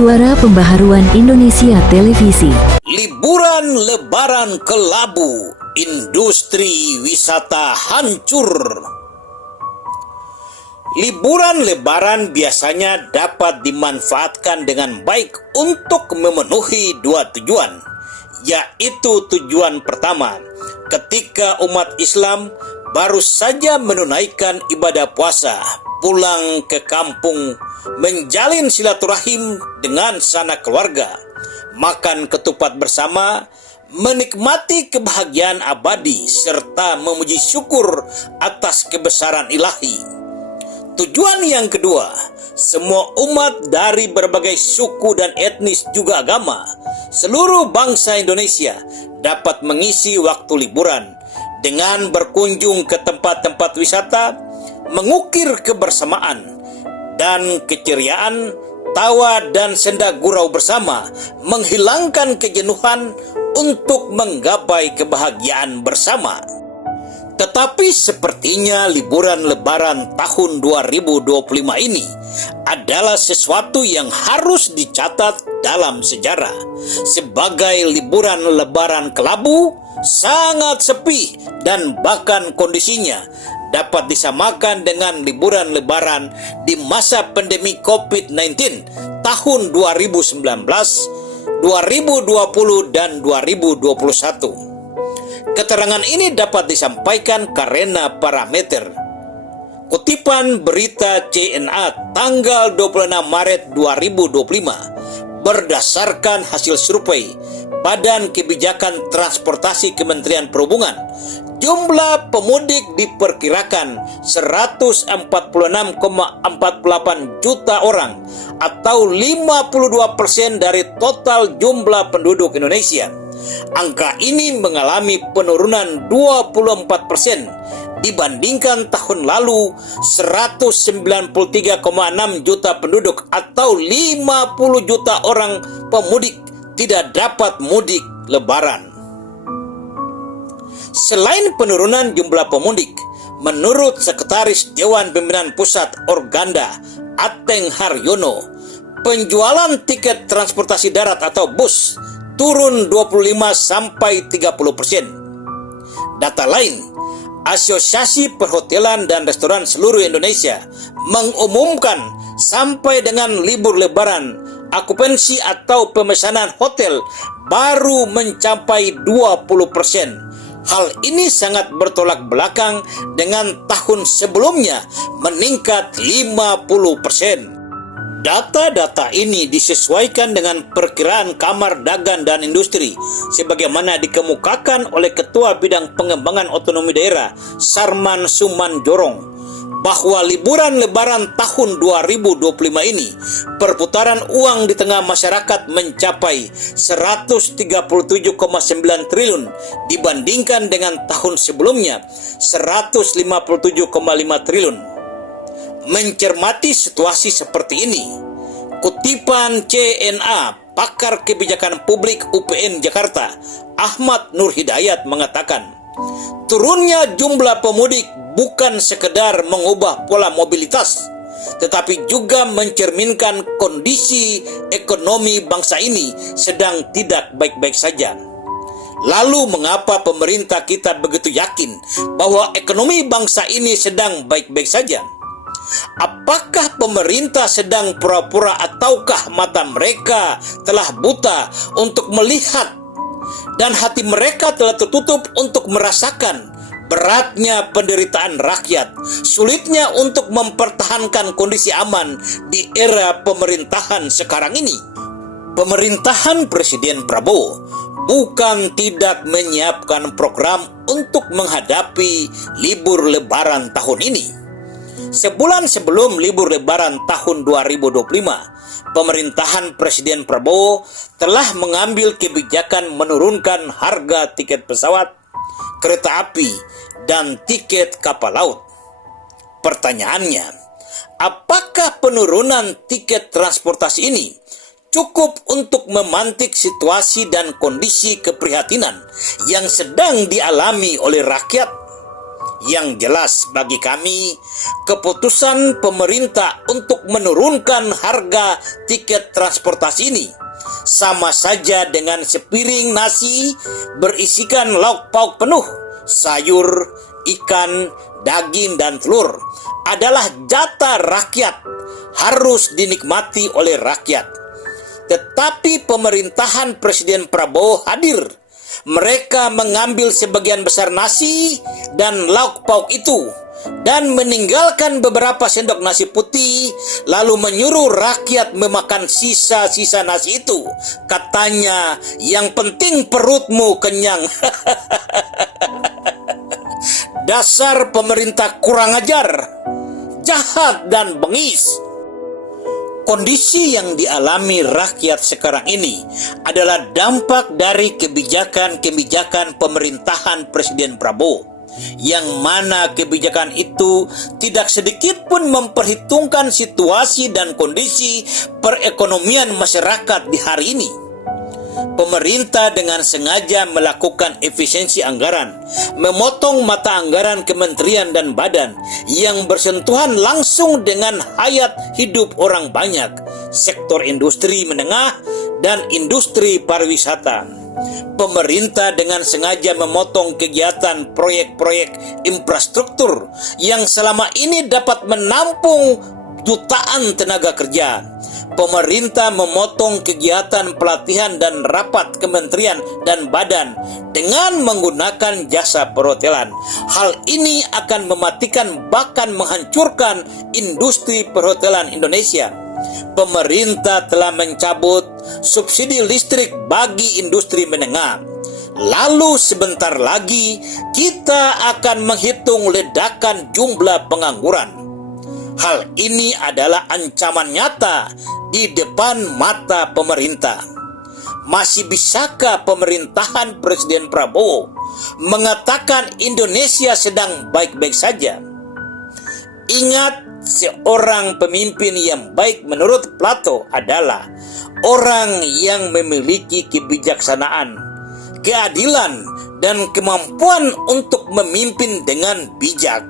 Suara Pembaharuan Indonesia Televisi. Liburan Lebaran ke Labu, industri wisata hancur. Liburan Lebaran biasanya dapat dimanfaatkan dengan baik untuk memenuhi dua tujuan, yaitu tujuan pertama, ketika umat Islam baru saja menunaikan ibadah puasa, pulang ke kampung, menjalin silaturahim dengan sanak keluarga, makan ketupat bersama, menikmati kebahagiaan abadi, serta memuji syukur atas kebesaran ilahi. Tujuan yang kedua, semua umat dari berbagai suku dan etnis juga agama, seluruh bangsa Indonesia dapat mengisi waktu liburan dengan berkunjung ke tempat-tempat wisata, mengukir kebersamaan dan keceriaan, tawa dan senda gurau bersama, menghilangkan kejenuhan untuk menggapai kebahagiaan bersama. Tetapi sepertinya liburan Lebaran tahun 2025 ini adalah sesuatu yang harus dicatat dalam sejarah. Sebagai liburan Lebaran ke Labu, sangat sepi dan bahkan kondisinya dapat disamakan dengan liburan Lebaran di masa pandemi COVID-19 tahun 2019, 2020, dan 2021. Keterangan ini dapat disampaikan karena parameter. Kutipan berita CNA tanggal 26 Maret 2025 berdasarkan hasil survei Badan Kebijakan Transportasi Kementerian Perhubungan, jumlah pemudik diperkirakan 146,48 juta orang atau 52% dari total jumlah penduduk Indonesia. Angka ini mengalami penurunan 24% dibandingkan tahun lalu 193,6 juta penduduk atau 50 juta orang pemudik tidak dapat mudik Lebaran. Selain penurunan jumlah pemudik, menurut Sekretaris Dewan Pimpinan Pusat Organda Ateng Haryono, penjualan tiket transportasi darat atau bus turun 25-30%. Data lain, Asosiasi Perhotelan dan Restoran seluruh Indonesia mengumumkan sampai dengan libur Lebaran, okupansi atau pemesanan hotel baru mencapai 20%. Hal ini sangat bertolak belakang dengan tahun sebelumnya meningkat 50%. Data-data ini disesuaikan dengan perkiraan Kamar Dagang dan Industri sebagaimana dikemukakan oleh Ketua Bidang Pengembangan Otonomi Daerah Sarman Sumanjorong bahwa liburan Lebaran tahun 2025 ini perputaran uang di tengah masyarakat mencapai 137,9 triliun dibandingkan dengan tahun sebelumnya 157,5 triliun. Mencermati situasi seperti ini, kutipan CNA Pakar Kebijakan Publik UPN Jakarta Ahmad Nur Hidayat mengatakan, turunnya jumlah pemudik bukan sekedar mengubah pola mobilitas, tetapi juga mencerminkan kondisi ekonomi bangsa ini sedang tidak baik-baik saja. Lalu mengapa pemerintah kita begitu yakin bahwa ekonomi bangsa ini sedang baik-baik saja? Apakah pemerintah sedang pura-pura ataukah mata mereka telah buta untuk melihat dan hati mereka telah tertutup untuk merasakan beratnya penderitaan rakyat, sulitnya untuk mempertahankan kondisi aman di era pemerintahan sekarang ini? Pemerintahan Presiden Prabowo bukan tidak menyiapkan program untuk menghadapi libur Lebaran tahun ini. Sebulan sebelum libur Lebaran tahun 2025, pemerintahan Presiden Prabowo telah mengambil kebijakan menurunkan harga tiket pesawat, kereta api, dan tiket kapal laut. Pertanyaannya, apakah penurunan tiket transportasi ini cukup untuk memantik situasi dan kondisi keprihatinan yang sedang dialami oleh rakyat? Yang jelas bagi kami, keputusan pemerintah untuk menurunkan harga tiket transportasi ini sama saja dengan sepiring nasi berisikan lauk pauk penuh, sayur, ikan, daging, dan telur adalah jatah rakyat, harus dinikmati oleh rakyat. Tetapi pemerintahan Presiden Prabowo hadir. Mereka mengambil sebagian besar nasi dan lauk pauk itu dan meninggalkan beberapa sendok nasi putih, lalu menyuruh rakyat memakan sisa-sisa nasi itu. Katanya, yang penting perutmu kenyang. Dasar pemerintah kurang ajar, jahat dan bengis. Kondisi yang dialami rakyat sekarang ini adalah dampak dari kebijakan-kebijakan pemerintahan Presiden Prabowo, yang mana kebijakan itu tidak sedikit pun memperhitungkan situasi dan kondisi perekonomian masyarakat di hari ini. Pemerintah dengan sengaja melakukan efisiensi anggaran, memotong mata anggaran kementerian dan badan yang bersentuhan langsung dengan hayat hidup orang banyak, sektor industri menengah dan industri pariwisata. Pemerintah dengan sengaja memotong kegiatan proyek-proyek infrastruktur yang selama ini dapat menampung jutaan tenaga kerja. Pemerintah memotong kegiatan pelatihan dan rapat kementerian dan badan dengan menggunakan jasa perhotelan. Hal ini akan mematikan bahkan menghancurkan industri perhotelan Indonesia. Pemerintah telah mencabut subsidi listrik bagi industri menengah. Lalu sebentar lagi kita akan menghitung ledakan jumlah pengangguran. Hal ini adalah ancaman nyata di depan mata pemerintah. Masih bisakah pemerintahan Presiden Prabowo mengatakan Indonesia sedang baik-baik saja? Ingat, seorang pemimpin yang baik menurut Plato adalah orang yang memiliki kebijaksanaan, keadilan, dan kemampuan untuk memimpin dengan bijak.